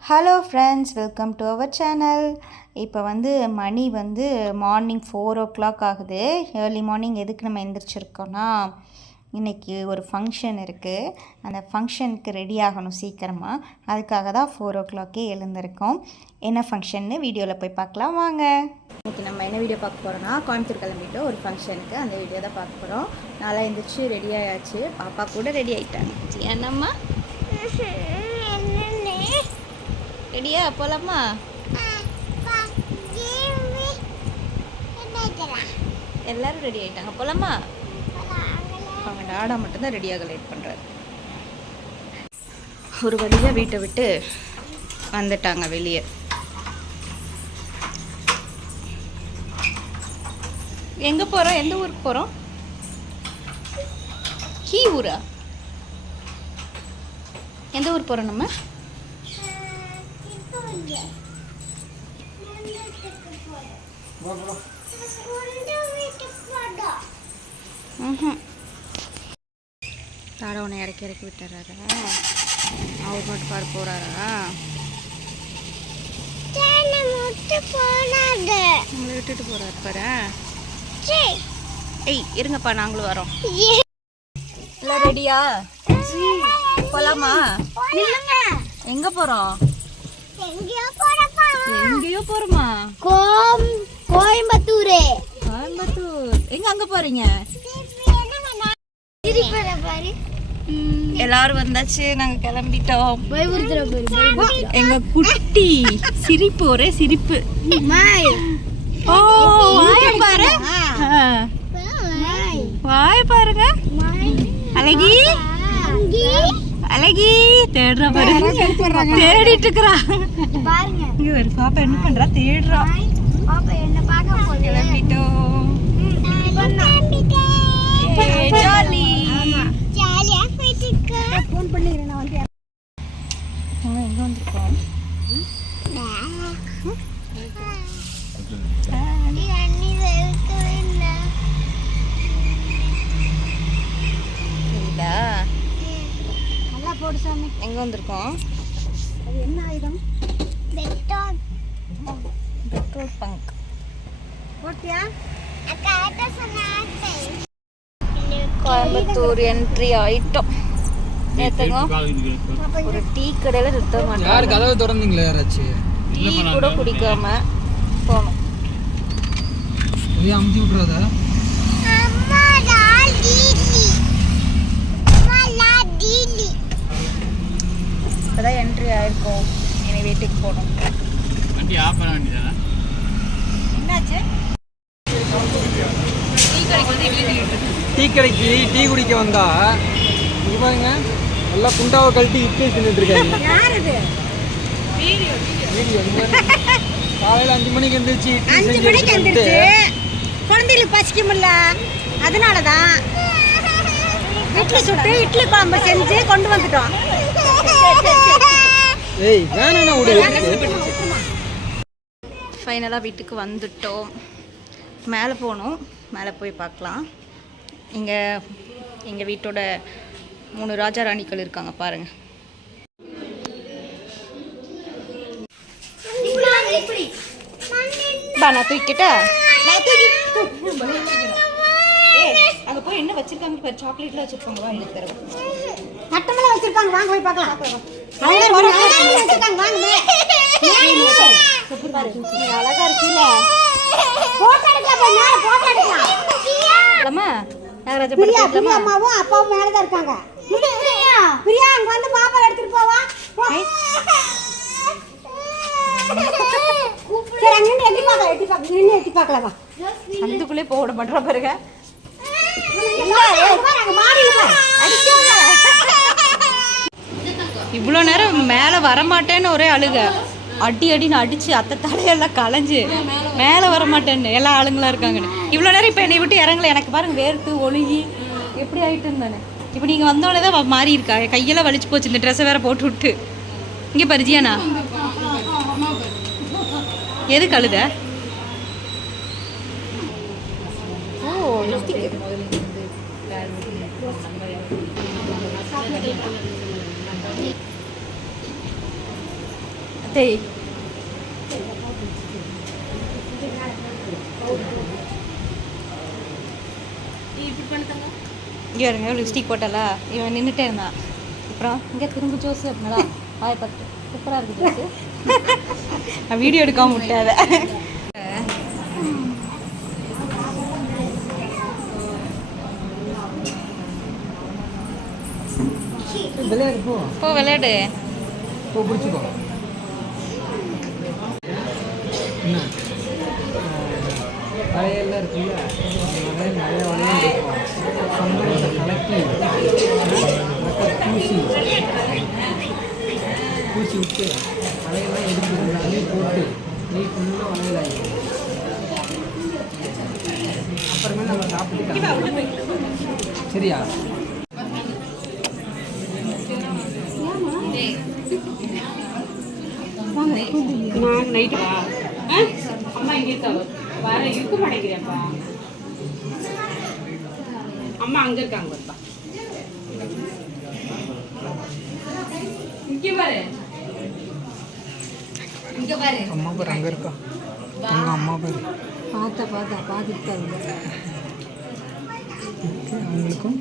Hello friends welcome to our channel இப்போ வந்து மணி வந்து மார்னிங் ஃபோர் ஓ கிளாக் ஆகுது. ஏர்லி மார்னிங் எதுக்கு நம்ம எந்திரிச்சிருக்கோன்னா இன்றைக்கி ஒரு ஃபங்க்ஷன் இருக்குது அந்த ஃபங்க்ஷனுக்கு ரெடி ஆகணும் சீக்கிரமாக அதுக்காக தான் ஃபோர் ஓ கிளாக்கே எழுந்திருக்கோம். என்ன ஃபங்க்ஷன்னு வீடியோவில் போய் பார்க்கலாம் வாங்க. இன்றைக்கி நம்ம என்ன வீடியோ பார்க்க போகிறோன்னா கோயம்புத்தூர் கிளம்பிட்டு ஒரு ஃபங்க்ஷனுக்கு அந்த வீடியோ தான் பார்க்க போகிறோம் நல்லா எழுந்திரிச்சு ரெடி ஆயாச்சு. பாப்பா கூட ரெடி ஆகிட்டாங்க என்னம்மா ரெடியா போலாமா எல்லாரும் ரெடி ஆயிட்டாங்க. போலாமா அவங்க டாடா மட்டும்தான் ரெடியாக லேட் பண்ணுறாரு ஒரு வழியாக வீட்டை விட்டு வந்துட்டாங்க வெளியே. எங்கே போகிறோம் எந்த ஊருக்கு போகிறோம் கீ ஊரா? எந்த ஊர் போகிறோம் நம்ம? தாடா உன்னை இறக்கி இறக்கி விட்டுறாரா? அவர் மட்டும் பாரு போறாரா? உங்களை விட்டுட்டு போறாரு பாரு. ஏய் இருங்கப்பா நாங்களும் வரோம். எல்லாம் ரெடியா போலாமா? எங்க போறோம்? எங்கேயோ போறோமா? கோயம்புத்தூர். கோயம்புத்தூர். எங்க அங்க போறீங்க? எல்லாரும் வந்தாச்சு. நாங்க கிளம்பிட்டோம். எங்க குட்டி சிரிப்பு ஒரே சிரிப்பு. ஓ வாய பாரு. வாய பாருங்க. அழகி. அழகி. தேடுறா பாரு. தேடிட்டு இருக்கிறா பாருங்க. இங்க ஒரு பாப்பா என்ன பண்றா? தேடுறா. பாப்பா என்ன பார்க்க போகுது? கிளம்பிட்டோம். ஜாலி. எங்க வந்திருக்கோம். அது என்ன ஆயுதம்? Petrol. Petrol bunk. சொன்னாட்டே Coimbatore entry ஆயிட்டோம் நேத்துங்க ஒரு டீ கடையில சுத்த யார் மாட்டோம் கதவை திறந்தீங்களா யாராச்சும் டீ கூட குடிக்காம போனோம். அமுத்தி விட்றாத இப்பதான் என்ட்ரி ஆயிருக்கோம். இனி வீட்டுக்கு போகணும். வண்டி ஆஃப் பண்ண வேண்டியதானே? என்னாச்சு? டீ கடைக்கு டீ கடைக்கு டீ குடிக்க வந்தா இங்க பாருங்க நல்லா குண்டாவை கழட்டி இட்லி தின்னுட்டு இருக்காங்க. காலையில அஞ்சு மணிக்கு எந்திரிச்சு இட்லி அஞ்சு மணிக்கு எந்திரிச்சு குழந்தைகளுக்கு பசிக்குமில்ல அதனால தான் இட்லி சுட்டு இட்லி குழம்பு செஞ்சு கொண்டு வந்துட்டோம். ஏய் வேணா விடு. ஃபைனலாக வீட்டுக்கு வந்துட்டோம். மேலே போகணும். மேலே போய் பார்க்கலாம். இங்கே எங்கள் வீட்டோட மூணு ராஜா ராணிகள் இருக்காங்க பாருங்க. பா நான் தூக்கிட்டா நான் தூக்கி அங்கே போய் என்ன வச்சிருக்காங்க சாக்லேட்லாம் வச்சிருக்காங்க வா எனக்கு தரேன் மட்டமெல்லாம் வச்சிருக்காங்க வாங்க போய் பார்க்கலாம். வச்சிருக்காங்க வாங்க. அழகா இருக்குல்ல போட்டோ எடுக்கலாம் போய் மேல போட்டோ எடுக்கலாம். நாகராஜ பிரியா பிரியா அம்மாவும் அப்பாவும் மேல தான் இருக்காங்க. பிரியா. அங்க வந்து பாப்பா எடுத்துட்டு போவா. போ. சரி அங்க நின்னு எட்டி பார்க்கலாம் எட்டி பார்க்க நின்று எட்டி பார்க்கலாம் வா. விட மாட்டா பாருங்க அங்க மாடியில பாரு. அடிக்காத. இவ்வளோ நேரம் மேலே வரமாட்டேன்னு ஒரே அழுக. அடி அடின்னு அடிச்சு அத்தை தலையெல்லாம் களைஞ்சு மேலே வரமாட்டேன்னு எல்லா ஆளுங்களாம் இருக்காங்கன்னு. இவ்வளோ நேரம் இப்போ என்னை விட்டு இறங்கல. எனக்கு பாருங்க வேர்த்து ஒழுகி எப்படி ஆயிட்டு இருந்தானே இப்போ நீங்கள் வந்தோடனே தான் மாறி இருக்கா? என் கையெல்லாம் வலிச்சு போச்சு. இந்த ட்ரெஸ்ஸை வேற போட்டு விட்டு. இங்கே பரிஜியானா எது கழுத ஓ lipstick. டேய் இங்கே இருங்க லிப்ஸ்டிக் போட்டலா. இவன் நின்றுட்டே இருந்தான். அப்புறம் இங்கே திரும்ப ஜோசு அப்படின்னா வாய் பார்த்து சூப்பராக இருக்கு ஜோசு. நான் வீடியோ எடுக்காம விட்டாத. விளையாடு போ விளையாடு. போ பிடிச்சிக்கோ. என்ன வளையல்லாம் இருக்குல்ல வளையல் நிறைய வளையல் இருக்கும். சந்தோஷத்தை கலக்கி பூசி பூசி விட்டு வளையல்லாம் எடுத்து எல்லாமே போட்டு நீ ஃபுல்லாக வளையல் ஆகிடும் அப்புறமே நம்ம சாப்பிட்டு சரியா? நான் நைட்டு? அம்மா இங்கே இருக்காங்க வர இருக்க மாட்டேங்கிறேன்ப்பா. அம்மா அங்க இருக்காங்க இங்க பாரு. இங்க பாரு. அம்மா பேர் அங்கே இருக்கா? அங்கே அம்மா பேர். பார்த்தா பார்த்தா பார்த்துட்டு அவங்களுக்கும்.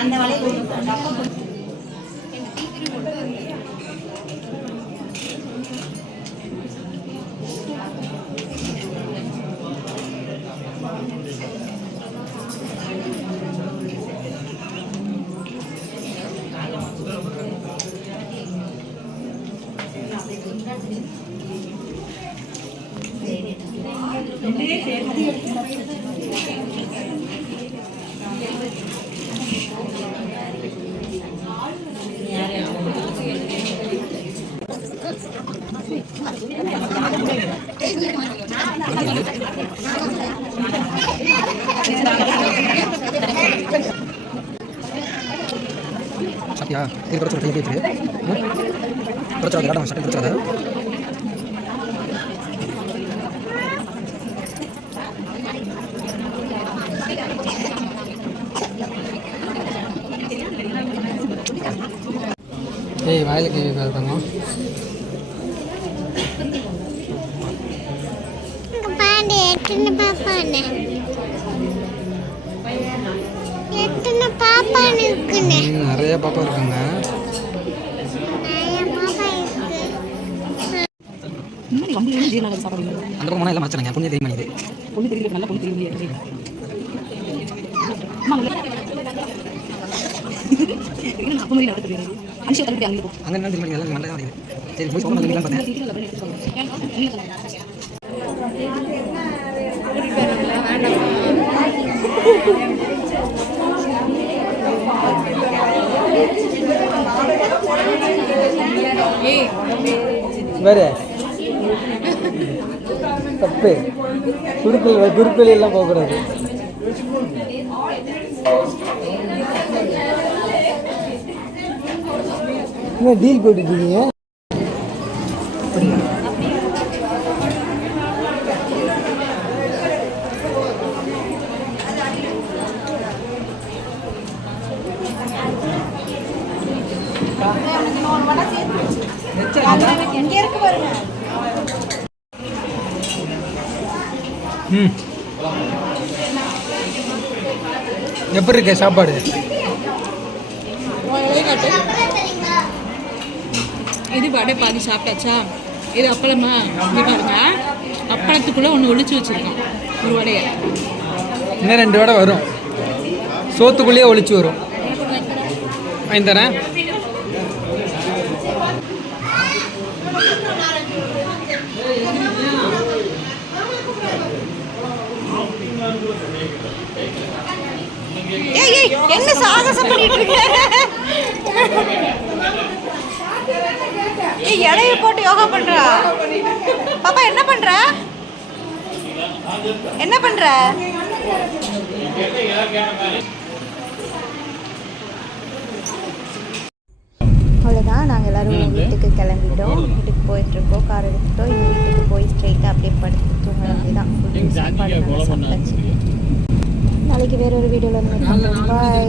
அந்த வளையல் சாப்பிட்டியா இது கூட சொல்லி போயிட்டு பிரச்சனை ஏய் வாயில் கை வைக்காதம்மா பாண்டு எத்தனை பாப்பானே எத்தனை இருக்குன்னு. ம், நிறைய பாப்பா இருக்காங்க நிறைய பாப்பா இருக்கு அந்த பக்கம் எல்லாம் மறைச்சாங்க பொண்ணு தெரியுமா இது அங்கே என்ன தெரியுமா எல்லாம் மண்டை தான் சரி போய் பார்த்தேன் வேறு? தப்பு. குருக்கள் குருக்கள் எல்லாம் போகக்கூடாது. என்ன டீல் போட்டுருக்கீங்க எப்படி இருக்க சாப்பாடு? இது வடை பாதி சாப்பிட்டாச்சா? இது அப்பளமா? இங்க பாருங்க. அப்பளத்துக்குள்ள ஒன்று ஒளிச்சு வச்சிருக்கோம் ஒரு வடையை. இன்னும் ரெண்டு வடை வரும். சோத்துக்குள்ளேயே ஒளிச்சு வரும். வாங்கி தரேன். ஏய் ஏய் என்ன சாகசம் பண்ணிட்டு இருக்க? ஏய் இலைய போட்டு யோகா பண்றா? பாப்பா என்ன பண்ற? என்ன பண்ற? அவ்வளோதான் நாங்கள் எல்லாரும் வீட்டுக்கு கிளம்பிட்டோம். வீட்டுக்கு போயிட்டுருக்கோம் கார் எடுத்துட்டோம். எங்கள் வீட்டுக்கு போய் ஸ்ட்ரைட்டாக அப்படியே படுத்து தூங்க வேண்டியதான் ஃபுல் சாப்பாடு நல்லா சாப்பிட்டாச்சு. நாளைக்கு வேற ஒரு வீடியோவில் பாய்